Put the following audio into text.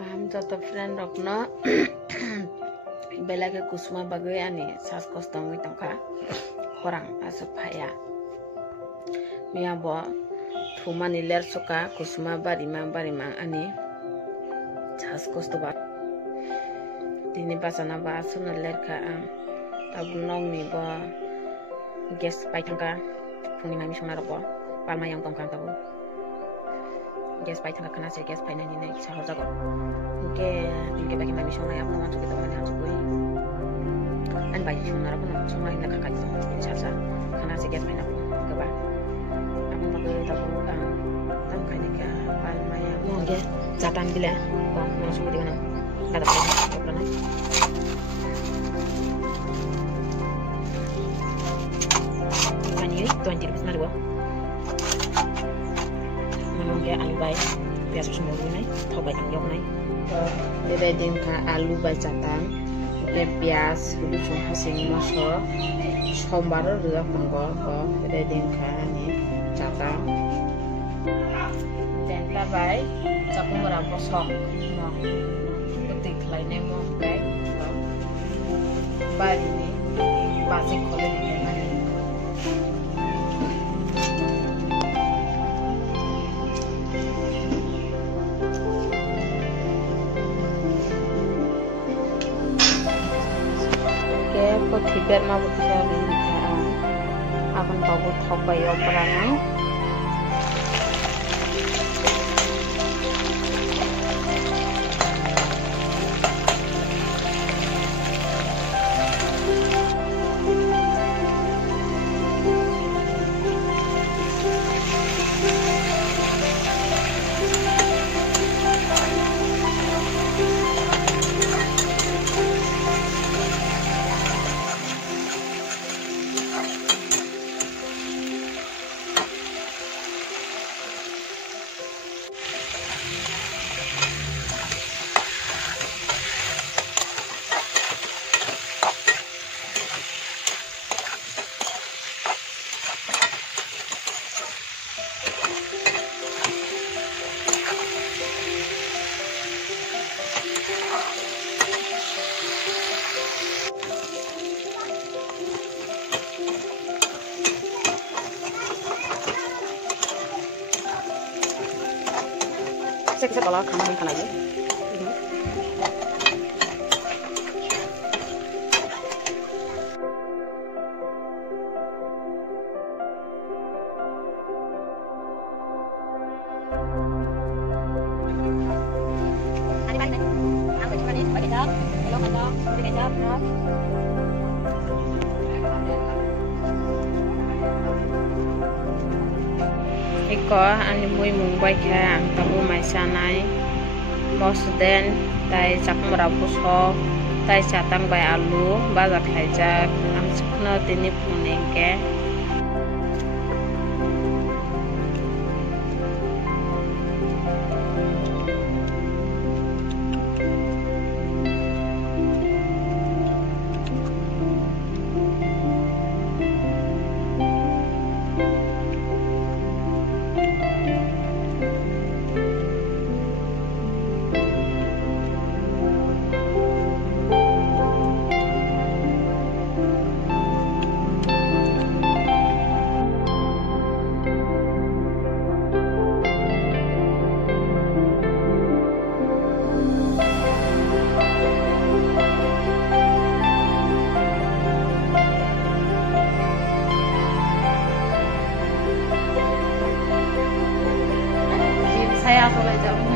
Kaham jata friend rokno belage kusuma bagai ani sas kostong tangka horang asup haya miya bo thumani ler suka kusuma bari ani sas kosto ba tini pasana ba asuna ler ka ang tabunong ni bo gas pai tangka phuni nami sona robo palma yang tongkang tabu gas pai tangka kana se gas pai nani ne sa hojago ke bagi nami sona ya pun kita mani hansu koi an bai sona robo sona hinda kakai sa kana se gas pai na ke ba aku magai tabu tam kai ka palma yang mo ge jatan bila ko masuk di mana kata apa na tuan jadi benar gua menunggu alu bay biasa semua nih tau bay yang nih beda dengan alu bay catang ke bias dulu cuma hasil masuk sombar dulu mangga beda dengan nih catang dan bay capung berapa sok mau ketik lainnya mau bay bay ini basic kolej Tiber ma buti kali akan tahu apa ya perangai saya kalau kamu makan lagi Iko ani mui mumbai kaya ang tabu mai sanai bos den tai chak merabus ho tai catang bai alu bazar khaijak am chukno tini punengke saya boleh jam